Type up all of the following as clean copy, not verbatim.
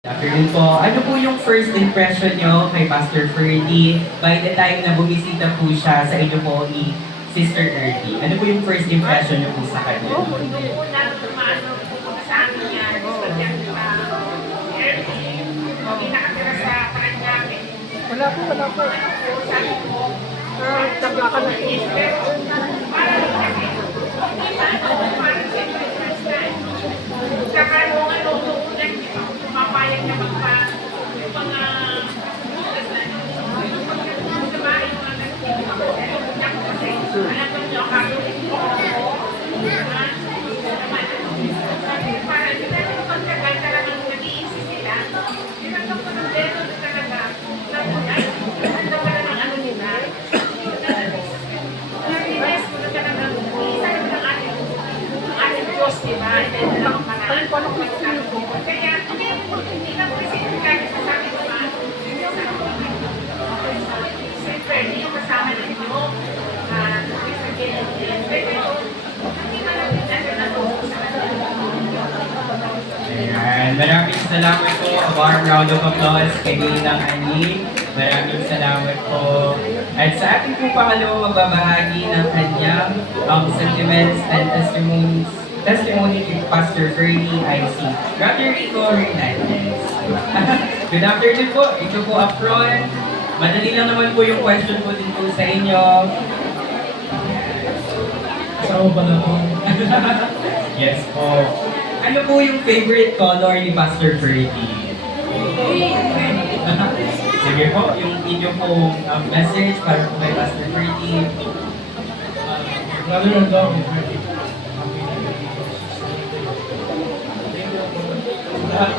Afternoon po. Ano po yung first impression nyo kay Pastor Ferdy by the time na bumisita po siya sa inyo po ni Sister Erdy? Ano po yung first impression nyo po sa kanya? Nung una, tumaano po sa amin niya, gusto niya Erdy, hindi nakatira sa Paranaque. Wala po. Sabi ko, Taga ka na. pero parang kasi, hindi ba parang siyempre first time. Saka nung una, hindi pa ako pumapayag na yung mga kumain yung mga nagtitin ako. Kasi, alam ko niyo, Catholic po ako. Parang hindi natin pagkagal talagang nag-iisip sila. Tinanong ko ng dedo na talaga. Napunay, ano ka na ng ano nila. Nag-realize ko na talagang isa naman ang ating Diyos, diba? And then, alam ko na, kaya, hindi lang kasi kahit sa amin naman, siyempre, hindi yung kasama ninyo, sa Gillian. Pero, hindi ka lang din na sa Ayan. Maraming salamat po. A warm round of applause kay Ninang Ani. Maraming salamat po. At sa ating po pangalawang magbabahagi ng kanyang sentiments and testimony kay Pastor Ferdy ay si Brother Rico Hernandez. Good afternoon po. Ito po up front. Madali lang naman po yung question po din po sa inyo. Kasama pa na po. Yes po. Ano po yung favorite color ni Pastor Ferdy? Sige po, yung inyo po message para po kay Pastor Ferdy. Rather than dog, lahat.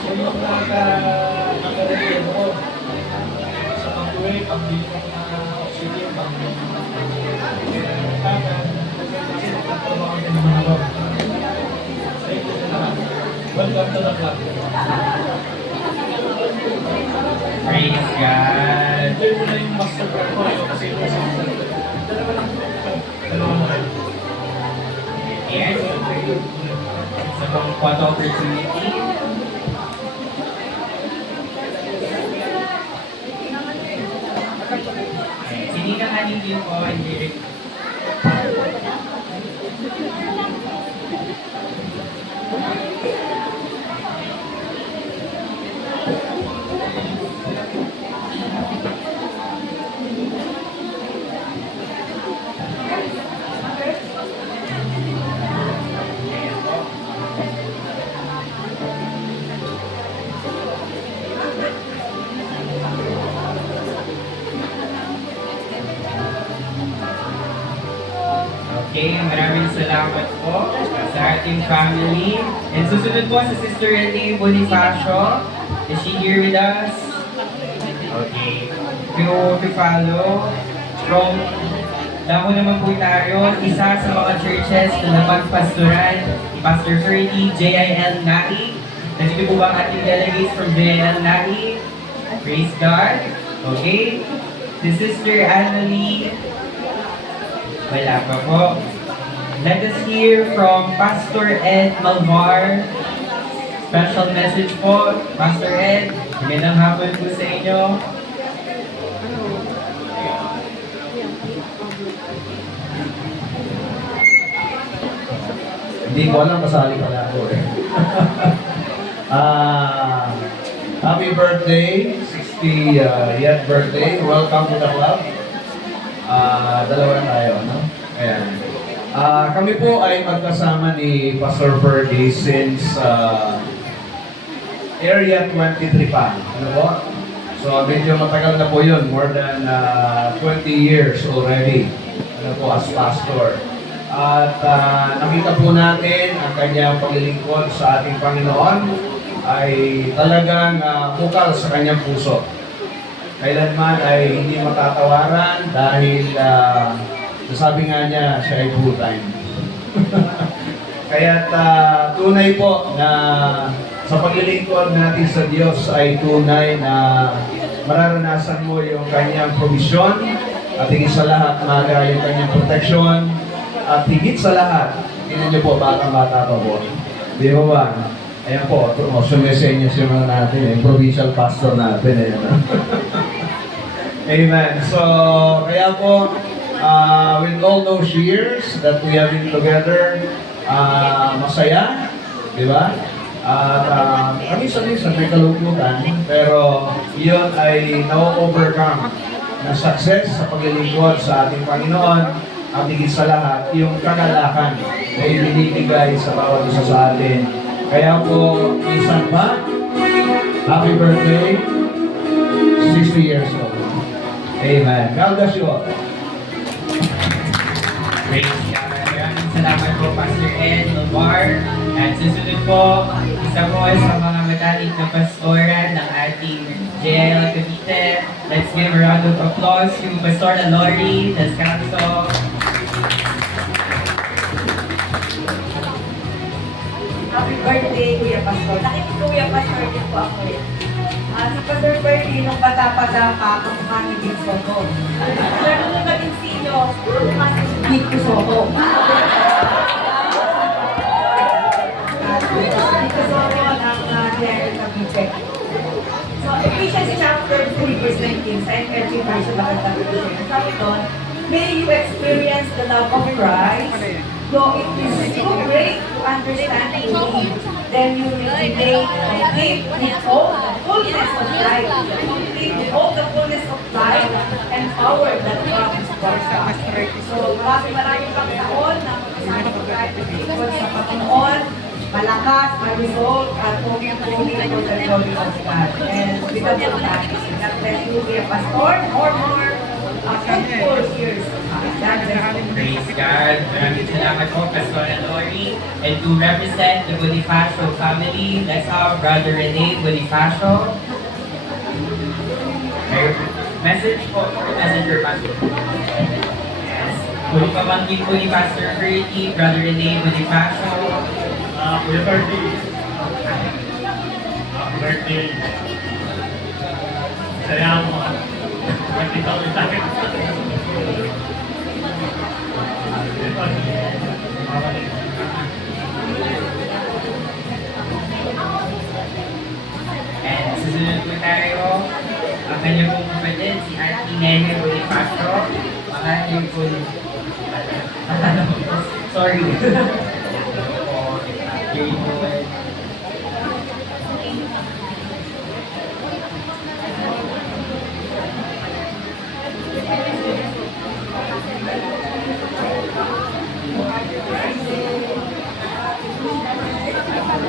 So yung nakarating mo sa pag-uwi, pag-bili mo na oxygen, pag-bili mo welcome to the club. Praise God. Ito yung na yung master ko kasi ito sa dalawa lang. Yes. Sa pong photo opportunity. Hindi na kaninin po, hindi rin. Okay, maraming salamat po sa ating family. And susunod po si Sister Renee Bonifacio. Is she here with us? Okay. To follow from Damo naman po tayo, isa sa mga churches na napagpastoran ni Pastor Ferdy, JIL NAI. Nandito po ba ang ating delegates from JIL NAI? Praise God. Okay. Si Sister Annalie. Wala pa po. Let us hear from Pastor Ed Malvar. Special message po, Pastor Ed. Magandang hapon po sa inyo. Hindi ko alam, kasali pala ako eh. Happy birthday, 60th birthday. Welcome to the club. Dalawa na tayo, no? Ayan. Kami po ay magkasama ni Pastor Ferdy since Area 23 pa. Ano po? So medyo matagal na po yun. More than 20 years already. Ano po, as pastor. At nakita po natin ang kanyang paglilingkod sa ating Panginoon ay talagang bukal sa kanyang puso. Kailanman ay hindi matatawaran dahil nasabi nga niya siya ay full time. Kaya tunay po na sa paglilingkod natin sa Diyos ay tunay na mararanasan mo yung kanyang provision at higit sa lahat maga yung kanyang protection. At higit sa lahat, tingnan niyo po, bata-bata pa po. Di ba ba? Ayan po, sumesenyas yung mga natin, yung provincial pastor natin. Ayan. Amen. So, kaya po, with all those years that we have been together, masaya, di ba? At minsan-minsan may kalungkutan, pero yun ay na-overcome na success sa paglilingkod sa ating Panginoon at higit sa lahat, yung kagalakan na ibinibigay sa bawat isa sa atin. Kaya po, minsan pa, happy birthday, 60 years old. Amen. God bless you all. Praise God. Maraming salamat po, Pastor Ed Lobar. At susunod po, isa po sa mga matalit na pastoran ng ating JL Cavite. Let's give a round of applause to Pastor Lori Descanso. Happy birthday, Kuya Pastor. Nakikita Kuya Pastor din po ako eh. Si Pastor Bertie, nung bata-bata pa, kamukha ni Big Soto. Pero nung naging senior, kamukha si Big Soto. Big Soto ng Jerry Cavite. So, Ephesians chapter 3, verse 19, sa NLT version ng Cavite. Sabi doon, may you experience the love of Christ, though it is so great to understand and believe, then you will be made complete with all the fullness of life, complete with all the fullness of life and power that comes from God. So, maraming pang taon na magkasama ko tayo mag-ikot sa Panginoon, malakas, ma-resolve, at moving for the glory of God. And with the good practice, God bless you, dear Pastor, more fruitful years. God bless you. Praise God. Maraming salamat po, Pastor Lori. And to represent the Bonifacio family, let's have Brother Rene Bonifacio. Message po, messenger pastor. Yes. Kung pamangkin po ni Pastor Bertie, Brother Rene Bonifacio. Kuya Bertie. Happy birthday. Saya mo. Nakita ko sa akin. And susunod po tayo, ang kanya pong kapatid, si Auntie Nene Bonifacio. Mahal niyo po. Sorry. Okay, po.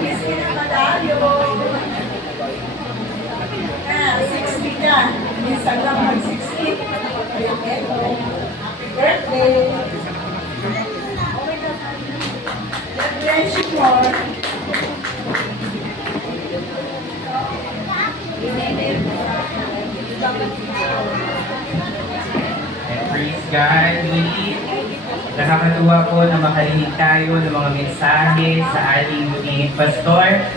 Miski na madalyo. 60 na. Minsan lang mag-60. Eto. Happy birthday. God bless you more. And praise God, muli. Nakakatuwa po na makarinig tayo ng mga mensahe sa ating muling pastor.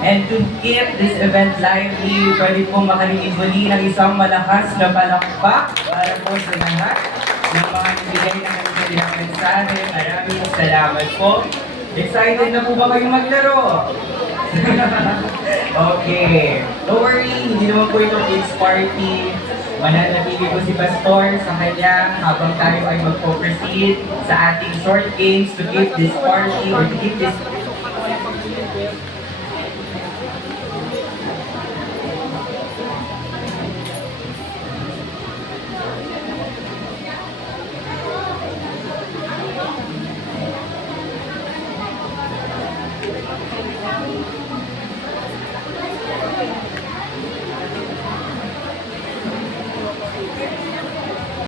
And to keep this event lively, pwede pong makarinig muli ng isang malakas na palakpak para po sa lahat ng mga nagbigay ng kanilang mensahe. Maraming salamat po. Excited na po ba kayong maglaro? Okay. Don't worry, hindi naman po ito kids party. Mananatili po si Pastor sa kanya habang tayo ay magpo-proceed sa ating short games to keep this party or to keep this